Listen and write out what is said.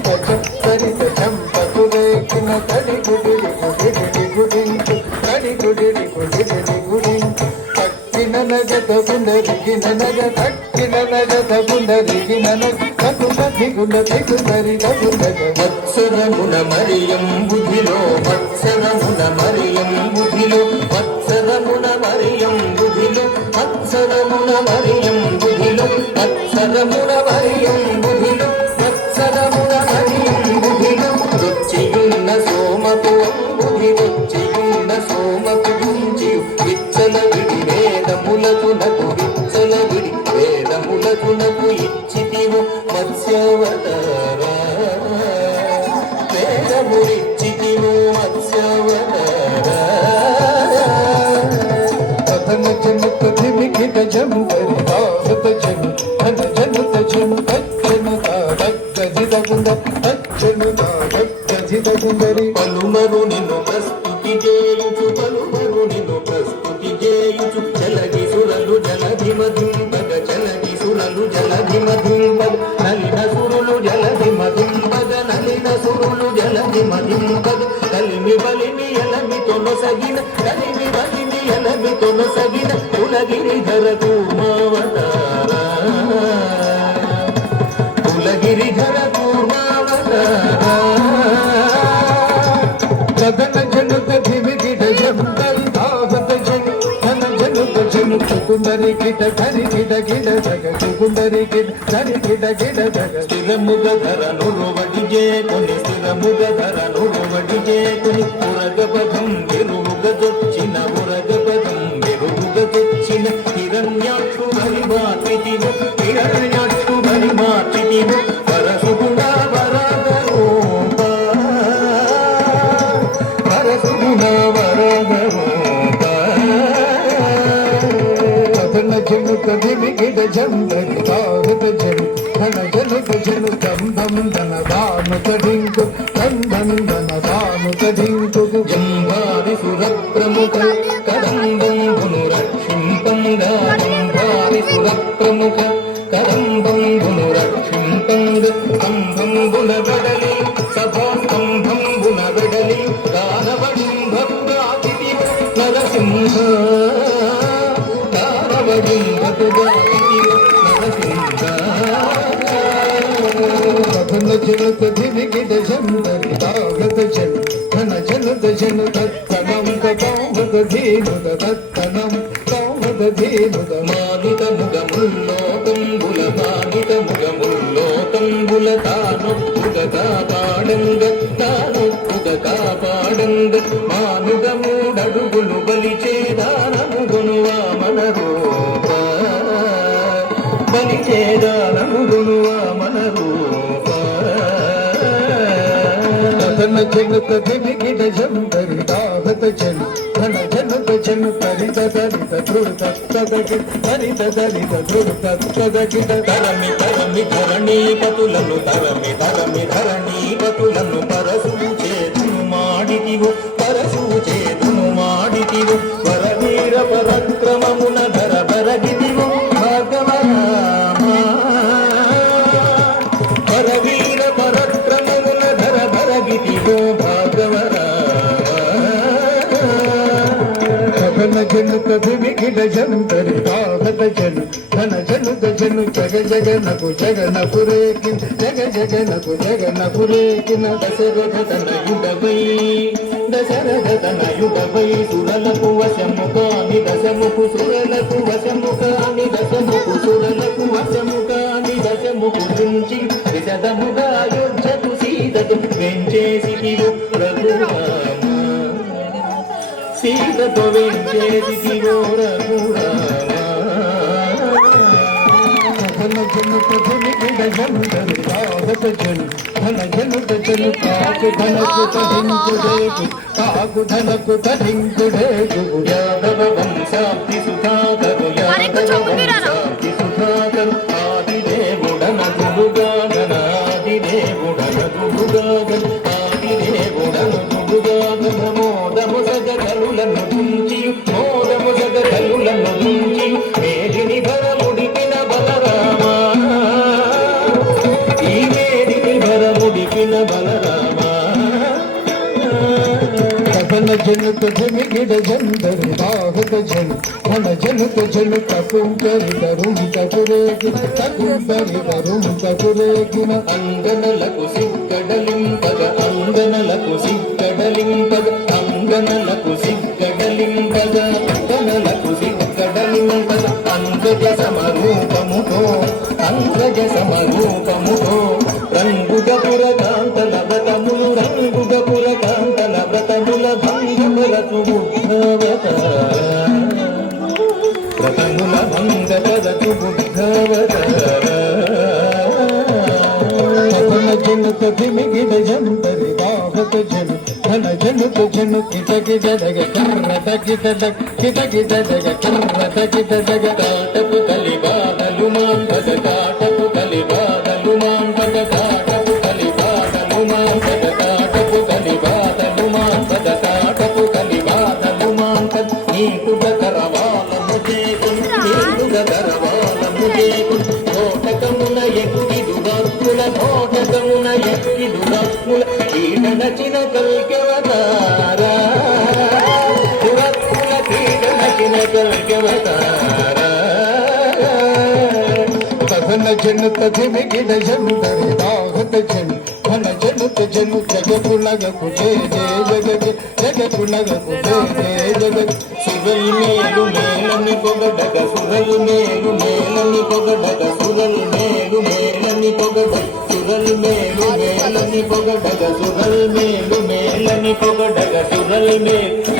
సరిత చంపకురేకిన తడి గుడిడి గుడిడి గుడించు తడి గుడిడి గుడిడి గుడించు తక్కిన నగత గుండరిగిన నగ తక్కిన నగత గుండరిగిన నగ తగుల దిగుల దిగుదరి తగులగ వత్సరమున మరియం బుధిలో వత్సరమున మరియం బుధిలో వత్సరమున మరియం బుధిలో వత్సరమున మరియం బుధిలో వత్సరమున మరియం బుధిలో వత్సరమున మరియం బుధిలో రుచియున్న సోమకు అంబుధి రుచియున్న సోమకు గుంచి విచ్చల విడి వేదములకునకు విచ్చల విడి వేదములకునకు ఇచ్చితివు మత్స్యవతార వేదములిచ్చితివు మత్స్యవతార కథన జను కథిమికిట జంబరి భారత జను ధన జను తజను తజ్జను తాడగ్గజిదగుంద తజ్జను తాడగ్గజిదగుందరి పలుమరు నిన్ను ప్రస్తుతి చేయుచు పలుమరు నిన్ను ప్రస్తుతి చేయుచు జలగి సురలు జలధి మధుంబగ జలగి సురలు జలధి మధుంబగ నలిన సురులు జలధి మధుంబగ నలిన సురులు జలధి మధుంబగ కలిమి బలిమి ఎలమి తొలసగిన కలిమి బలిమి ఎలమి తొలసగిన కులగిరిధర కూర్మావతార కులగిరిధర కూర్మావతార గగన జనుత ధిమిగిట జంబరి దావత జను ధన జనుత జను చుకుందరి గిట ధరి గిట గిట జగ చుకుందరి గిట ధరి గిట గిట జగ స్థిరముగ ధరను రువడి చేకొని స్థిరముగ ధరను రువడి చేకొని ఉరగపదం వెరువుగ దొచ్చిన ఉరగపదం వెరువుగ దొచ్చిన హిరణ్యాక్షు బలి మార్చితివు హిరణ్యాక్షు బలి మార్చితివు వరసుగుణ వరగరూప వరసుగుణ వరగరూప కథన జను కథిమిగిడ జంబరి భారత జను ధన జనుక జను దంభం ధన దాను కడింకు దంభం ధన దాను కడింకు జంబారి సుర ప్రముఖ కదంబం గును రక్షింపంగా జంబారి సుర ప్రముఖ కదంబం గును రక్షింపంగా స్తంభం గుణ బడలి సభా స్తంభం గుణ బడలి దానవడింభంగాతిథి నరసింహ దానవడింభతుగాతిథి నరసింహ కథన జను కథిమిగిడ జంబరి దాగత జను ధన జనుత జను తత్తనం తోమద ధీనుద తత్తనం తోమద ధీనుద మానిత ముగముల్లో తంబుల మానిత ముగముల్లో తంబుల తానొప్పుగ కాపాడంగ తానొప్పుగ కాపాడంగ మానుగ మూడడుగులు బలిచేదానముగును వామన రూప బలిచేదానముగును వామన రూప కథన జను కథిమిగిడ జంబరి దావత జను ధన జనుత జను తరిత దరిత ధృత తదగి తరిత దరిత ధృత తదగిట తరమి తరమి ధరణీపతులను తరమి తరమి ధరణీపతులను పరశువు చేతును మాడితివు పరశువు చేతును మాడితివు పరవీర పరక్రమమున ధర బరగితివు భాగవరామ పరవీర పరక్రమమున ధర బరగితివు కథన జను కథిమిగిడ జంబరి దావత జను ధన జనుత జను జగ జగనకు జగనకు రేకిన జగ జగనకు జగనకు రేకిన దశరథ తనయుడవై దశరథ తనయుడవై సురలకు వశము కాని దశముకు సురలకు వశము కాని దశముకు సురలకు వశము కాని దశముకు నుంచి విశదముగా అయోధ్యకు సీతకు వెంచేసితివు రఘురామ సీతతో వెంచేసితివో రఘురామ కథన జను కథిమిగిడ జంబరి దావత జను ధన జనుత జను కాకు ధనకు తహింకుడేకు కాకు ధనకు తహింకుడేకు యాదవ వంశాబ్ది సుధాకరు యాదవ వంశాబ్ది సుధాకరు ఆదిదేవుడనగుడుగాగన ఆదిదేవుడనగుడుగాగన ఆదిదేవుడనగుడుగాగన మోదము సగ కలులను తుంచి మోదము సగ కలులను తుంచి మేదిని భరముడికిన బలరామ ఈ మేదిని భరముడికి కలిగిన బలరామ కథన జనుక ధిమిగిడ జందరి బాహుత జను ధన జనుక జను కకుంకరి తరుం కకురేగిన కకుంకరి తరుం కకురేగిన అంగనలకు సిగ్గడలింపగ అంగనలకు సిగ్గడలింపగ అంగనలకు సిగ్గడలింపగ అంగనలకు సిగ్గడలింపగ అంగజ సమరూపముతో అంగజ సమరూపముతో రంగుగపుర కాంతల వ్రతములు రంగుగపుర కాంతల వ్రతముల భంగములకు బుద్ధవతార వ్రతముల భంగపదకు బుద్ధవతార జనుక ధిమిగిడ జందరి బాహుత జను ధన జనుక జను కిట కిట దగ కర్రట కిట దగ కిట కిట దగ కర్రట కిట దగ కాటపు కలిబాదలు మాంపద కాటపు కలిబాదలు మాంపద కాటపు కలిబాదలు మాంపద కాటపు కలిబాదలు మాంపద కాటపు కలిబాదలు మాంపద నీకు గరవాలము చేకును నీకు గరవాలము చేకును కోటకమున ఎక్కి దురాత్ముల కోటకమున ఎక్కి దురాత్ముల కీడనచిన కల్కెవతార దురాత్ముల కీడనచిన కల్కెవతార కథన జనుక ధిమిగిడ జందరి బాహుత జను ధన జనుక జను జగపులగకు జయ జయ జగతి జగపులగకు జయ జయ జగతి సురలు మేలు మేలని పొగడగ సురలు మేలు మేలని పొగడగ సురలు మేలు మేలని పొగడ సురలు మేలు మేలని పొగడగ సురలు మేలు మేలని పొగడగ సురలు మేలు